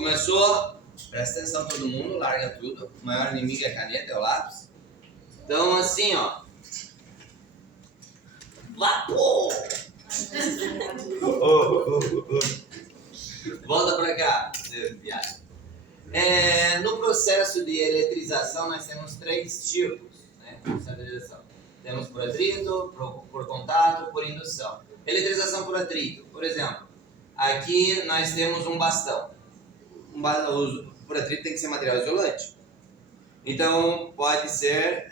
Começou? Presta atenção todo mundo, larga tudo. O maior inimigo é a caneta, é o lápis. Então assim, ó. Vapor! Volta pra cá, viado. No processo de eletrização nós temos 3 tipos, né? Temos por atrito, por contato, por indução. Eletrização por atrito, por exemplo, aqui nós temos um bastão. Por atrito tem que ser material isolante. Então pode ser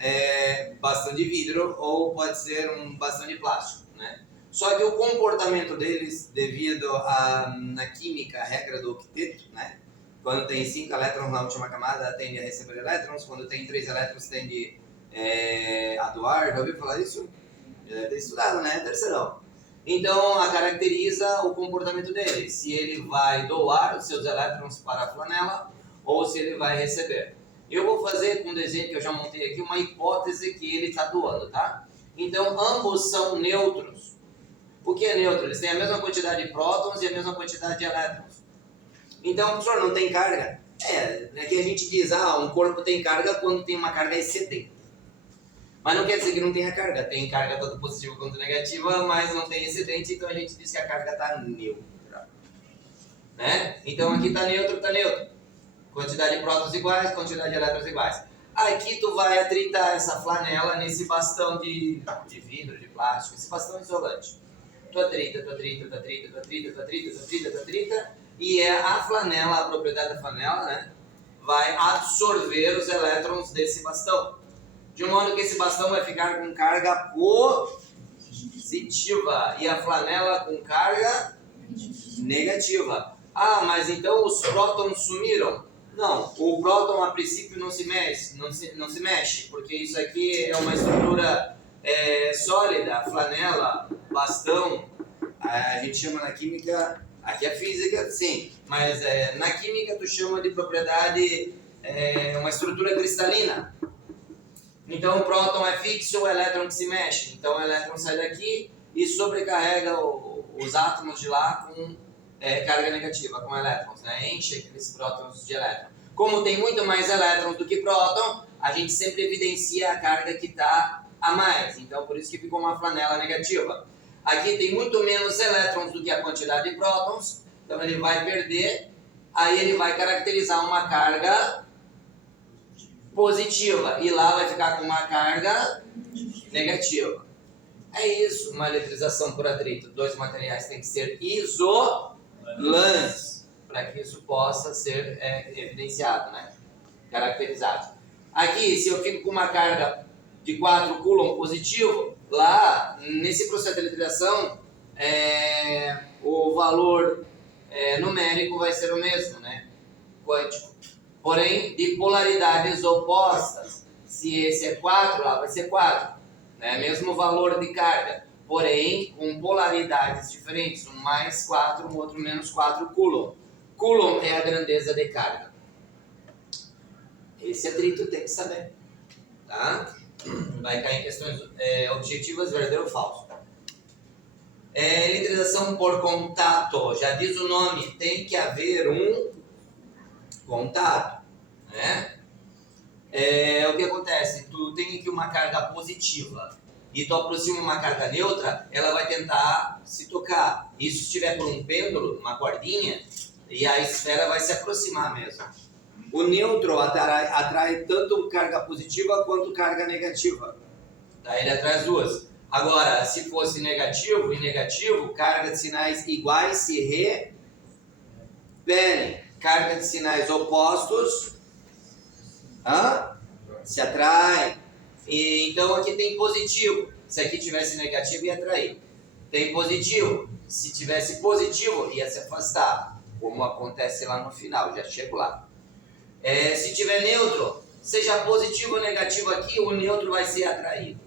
bastão de vidro ou pode ser um bastão de plástico, né? Só que o comportamento deles, devido na química, a regra do octeto, né? Quando tem 5 elétrons na última camada, tende a receber elétrons. Quando tem 3 elétrons, tende a doar. Já ouviu falar disso? Já deve ter estudado, né? Terceirão. Então, caracteriza o comportamento dele. Se ele vai doar os seus elétrons para a flanela ou se ele vai receber. Eu vou fazer com um desenho que eu já montei aqui uma hipótese que ele está doando, tá? Então, ambos são neutros. O que é neutro? Eles têm a mesma quantidade de prótons e a mesma quantidade de elétrons. Então, professor, não tem carga? Aqui a gente diz, um corpo tem carga quando tem uma carga excedente. Mas não quer dizer que não tenha carga. Tem carga tanto positiva quanto negativa, mas não tem excedente, então a gente diz que a carga está neutra. Né? Então aqui está neutro, Quantidade de prótons iguais, quantidade de elétrons iguais. Aqui tu vai atritar essa flanela nesse bastão de vidro, de plástico, esse bastão isolante. Tu atrita, e a flanela, a propriedade da flanela, né, vai absorver os elétrons desse bastão. De modo que esse bastão vai ficar com carga positiva e a flanela com carga negativa. Mas então os prótons sumiram? Não, o próton a princípio não se mexe, porque isso aqui é uma estrutura sólida, flanela, bastão, a gente chama na química, aqui é física, sim, mas na química tu chama de propriedade uma estrutura cristalina. Então o próton é fixo, o elétron que se mexe, então o elétron sai daqui e sobrecarrega os átomos de lá com carga negativa, com elétrons, né? Enche aqueles prótons de elétron. Como tem muito mais elétrons do que próton, a gente sempre evidencia a carga que está a mais, então por isso que ficou uma flanela negativa. Aqui tem muito menos elétrons do que a quantidade de prótons, então ele vai perder, aí ele vai caracterizar uma carga positiva, e lá vai ficar com uma carga negativa. É isso, uma eletrização por atrito. 2 materiais têm que ser isolantes, para que isso possa ser evidenciado, né? Caracterizado. Aqui, se eu fico com uma carga de 4 coulomb positivo, lá, nesse processo de eletrização, o valor numérico vai ser o mesmo, né? Quântico. Porém, de polaridades opostas. Se esse é 4, lá vai ser 4. Né? Mesmo valor de carga. Porém, com polaridades diferentes. Um mais 4, um outro menos 4 coulomb. Coulomb é a grandeza de carga. Esse atrito tem que saber. Tá? Vai cair em questões objetivas, verdadeiro ou falso. Eletrização por contato. Já diz o nome, tem que haver um contato. Né? O que acontece? Tu tem aqui uma carga positiva e tu aproxima uma carga neutra, ela vai tentar se tocar. Isso se estiver por um pêndulo, uma cordinha, e a esfera vai se aproximar mesmo. O neutro atrai tanto carga positiva quanto carga negativa. Tá? Ele atrai as duas. Agora, se fosse negativo e negativo, carga de sinais iguais se repelem. Carga de sinais opostos se atraem. Então aqui tem positivo. Se aqui tivesse negativo, ia atrair. Tem positivo. Se tivesse positivo, ia se afastar. Como acontece lá no final, já chego lá. Se tiver neutro, seja positivo ou negativo aqui, o neutro vai ser atraído.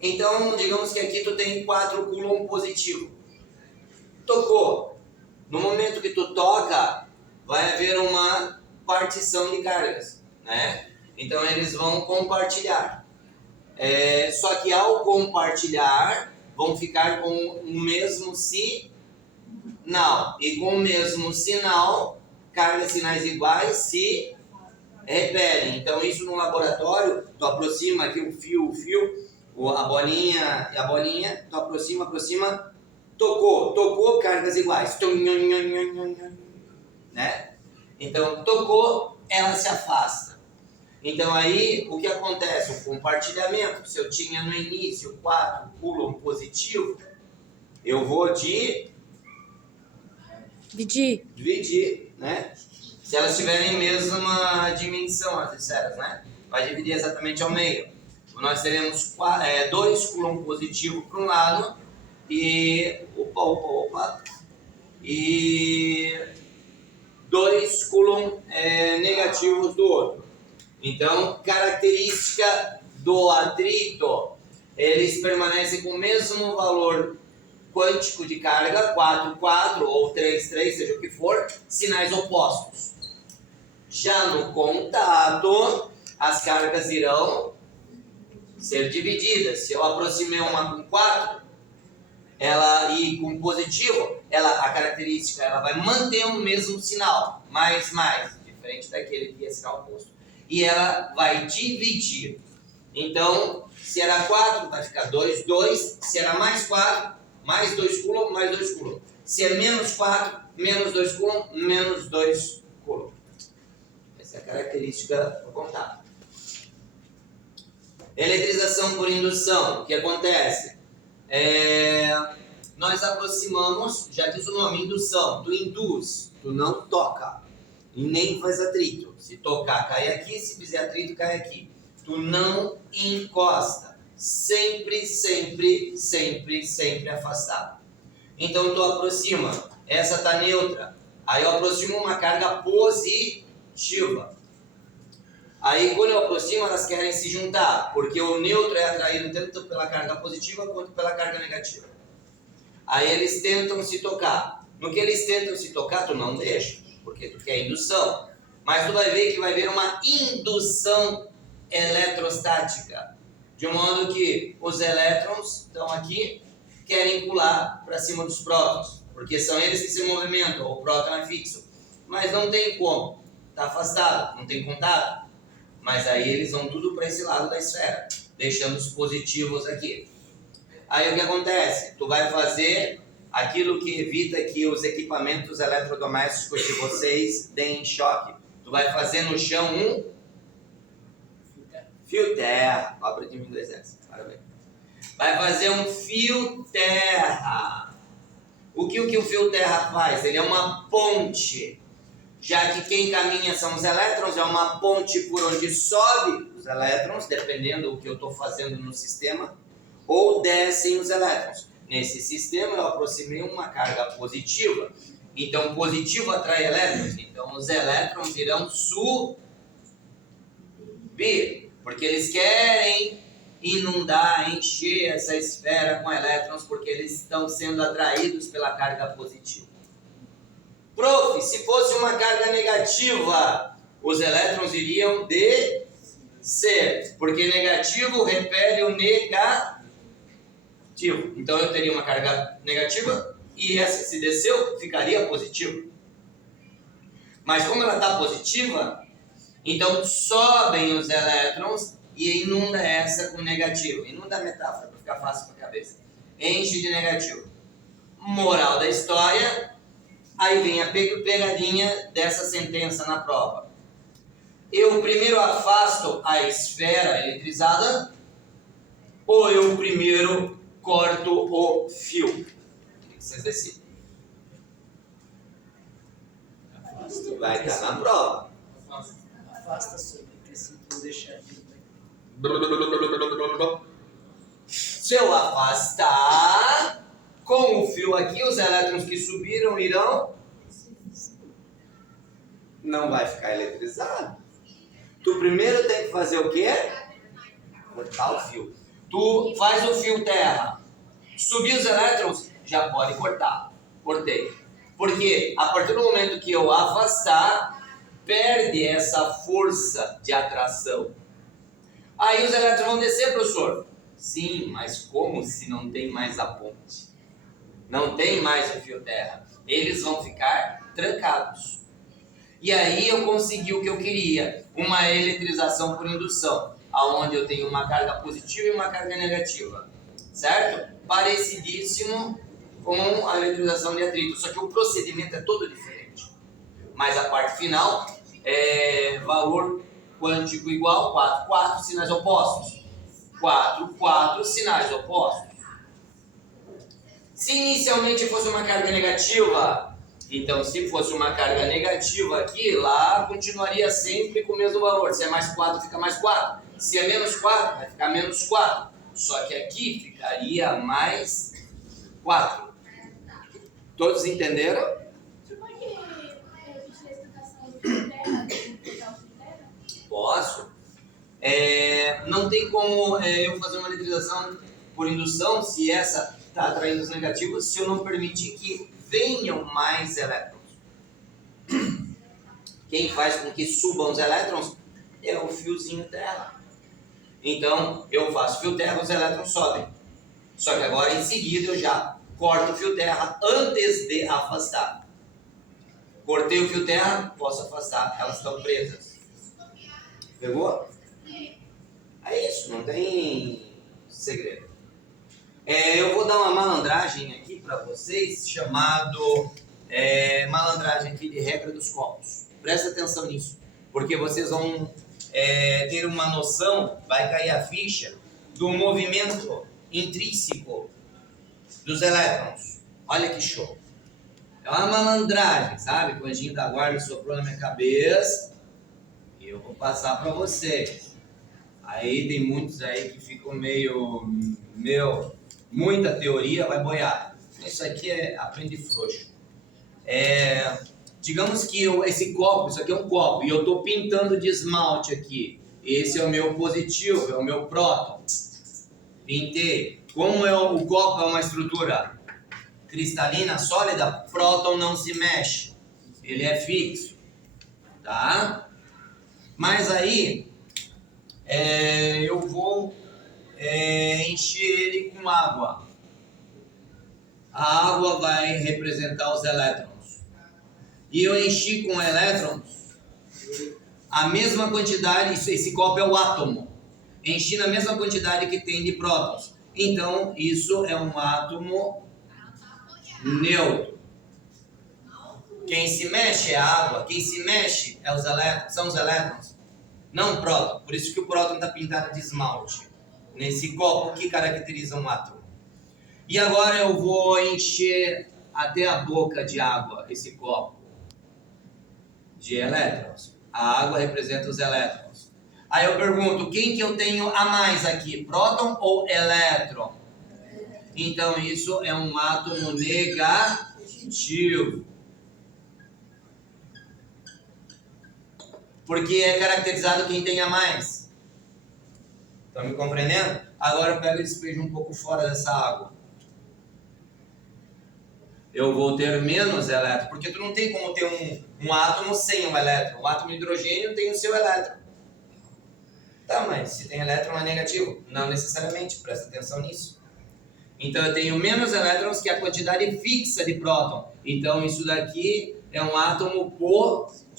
Então, digamos que aqui tu tem 4 coulomb positivo. Tocou. No momento que tu toca, vai haver uma partição de cargas, né? Então eles vão compartilhar. Só que ao compartilhar, vão ficar com o mesmo Não. E com o mesmo sinal, cargas sinais iguais se repelem. Então, isso no laboratório, tu aproxima aqui o fio, a bolinha e a bolinha, tu aproxima, tocou, cargas iguais. Né? Então, tocou, ela se afasta. Então, aí, o que acontece? O compartilhamento. Se eu tinha no início 4 coulomb positivo, eu vou dividir, né? Se elas tiverem mesma dimensão, as esferas, né? Vai dividir exatamente ao meio. Nós teremos 2 coulomb positivos para um lado e... E 2 coulomb negativos do outro. Então, característica do atrito, eles permanecem com o mesmo valor quântico de carga, 4, 4 ou 3, 3, seja o que for, sinais opostos. Já no contato, as cargas irão ser divididas. Se eu aproximei uma com 4, e com positivo, a característica ela vai manter o mesmo sinal, mais, diferente daquele que é sinal oposto. E ela vai dividir. Então, se era 4, vai ficar 2, 2. Se era mais 4, mais 2 coulomb, mais 2 coulomb. Se é menos 4, menos 2 coulomb, menos 2 coulomb. Essa é a característica do contato. Eletrização por indução. O que acontece? Nós aproximamos, já diz o nome, indução. Tu induz, tu não toca. E nem faz atrito. Se tocar, cai aqui. Se fizer atrito, cai aqui. Tu não encosta. Sempre, sempre, sempre, sempre afastado. Então tu aproxima. Essa está neutra. Aí eu aproximo uma carga positiva. Aí quando eu aproximo, elas querem se juntar. Porque o neutro é atraído tanto pela carga positiva quanto pela carga negativa. Aí eles tentam se tocar. No que eles tentam se tocar, tu não deixa. Porque tu quer indução. Mas tu vai ver que vai haver uma indução eletrostática. De modo que os elétrons estão aqui, querem pular para cima dos prótons. Porque são eles que se movimentam. O próton é fixo. Mas não tem como. Está afastado. Não tem contato. Mas aí eles vão tudo para esse lado da esfera. Deixando os positivos aqui. Aí o que acontece? Tu vai fazer aquilo que evita que os equipamentos eletrodomésticos de vocês deem choque. Tu vai fazer no chão um fio terra. Obra de inglês essa. Parabéns. Vai fazer um fio terra. O que o fio terra faz? Ele é uma ponte. Já que quem caminha são os elétrons, é uma ponte por onde sobe os elétrons, dependendo do que eu estou fazendo no sistema, ou descem os elétrons. Nesse sistema eu aproximei uma carga positiva. Então positivo atrai elétrons. Então os elétrons irão subir. Porque eles querem inundar, encher essa esfera com elétrons, porque eles estão sendo atraídos pela carga positiva. Prof, se fosse uma carga negativa, os elétrons iriam descer. Porque negativo repele o negativo. Então eu teria uma carga negativa e essa, se desceu, ficaria positivo. Mas como ela está positiva, então sobem os elétrons e inunda essa com negativo. Inunda a metáfora para ficar fácil para a cabeça. Enche de negativo. Moral da história, aí vem a pegadinha dessa sentença na prova. Eu primeiro afasto a esfera eletrizada ou eu primeiro corto o fio? Vocês decidem. Vai estar na prova. Afasta sobre esse não deixar de... Se eu afastar, com o fio aqui, os elétrons que subiram irão... Não vai ficar eletrizado. Tu primeiro tem que fazer o quê? Cortar o fio. Tu faz o fio terra. Subir os elétrons, já pode cortar. Cortei. Porque a partir do momento que eu afastar, perde essa força de atração. Aí os elétrons vão descer, professor? Sim, mas como se não tem mais a ponte? Não tem mais o fio terra. eles vão ficar trancados. E aí eu consegui o que eu queria, uma eletrização por indução, aonde eu tenho uma carga positiva e uma carga negativa, certo? Parecidíssimo com a eletrização de atrito, só que o procedimento é todo diferente. Mas a parte final é valor quântico igual, 4, 4, sinais opostos. 4, 4, sinais opostos. Se inicialmente fosse uma carga negativa, então se fosse uma carga negativa aqui, lá continuaria sempre com o mesmo valor. Se é mais 4, fica mais 4. Se é menos 4, vai ficar menos 4. Só que aqui ficaria mais 4. Todos entenderam? Você pode repetir a explicação do fio terra, Posso. Não tem como eu fazer uma eletrização por indução se essa está atraindo os negativos, se eu não permitir que venham mais elétrons. Quem faz com que subam os elétrons é o fiozinho terra. Então, eu faço fio terra, os elétrons sobem. Só que agora, em seguida, eu já corto o fio terra antes de afastar. Cortei o fio terra, posso afastar, elas estão presas. Pegou? É isso, não tem segredo. Eu vou dar uma malandragem aqui para vocês, chamado malandragem aqui de regra dos copos. Presta atenção nisso, porque vocês vão ter uma noção, vai cair a ficha, do movimento intrínseco dos elétrons. Olha que show. É uma malandragem, sabe? O anjinho da guarda soprou na minha cabeça e eu vou passar para vocês. Aí tem muitos aí que ficam muita teoria vai boiar. Isso aqui é aprende frouxo. Digamos que esse copo, isso aqui é um copo, e eu estou pintando de esmalte aqui. Esse é o meu positivo, é o meu próton. Pintei. Como o copo é uma estrutura cristalina, sólida, próton não se mexe. Ele é fixo. Tá? Mas aí, eu vou encher ele com água. A água vai representar os elétrons. E eu enchi com elétrons a mesma quantidade, esse copo é o átomo. Enchi na mesma quantidade que tem de prótons. Então, isso é um átomo neutro. Quem se mexe é a água, quem se mexe são os elétrons, não o próton. Por isso que o próton está pintado de esmalte. Nesse copo que caracteriza um átomo. E agora eu vou encher até a boca de água, esse copo de elétrons. A água representa os elétrons. Aí eu pergunto, quem que eu tenho a mais aqui, próton ou elétron? Então isso é um átomo negativo. Porque é caracterizado quem tem a mais. Estão me compreendendo? Agora eu pego e despejo um pouco fora dessa água. Eu vou ter menos elétrons, porque tu não tem como ter um átomo sem um elétron. O átomo de hidrogênio tem o seu elétron. Tá, mas se tem elétron é negativo? Não necessariamente, presta atenção nisso. Então eu tenho menos elétrons que a quantidade fixa de próton. Então isso daqui é um átomo positivo.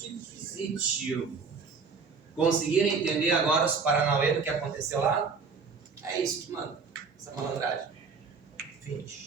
Conseguiram entender agora os paranauê do que aconteceu lá? É isso que manda, essa malandragem. Finish.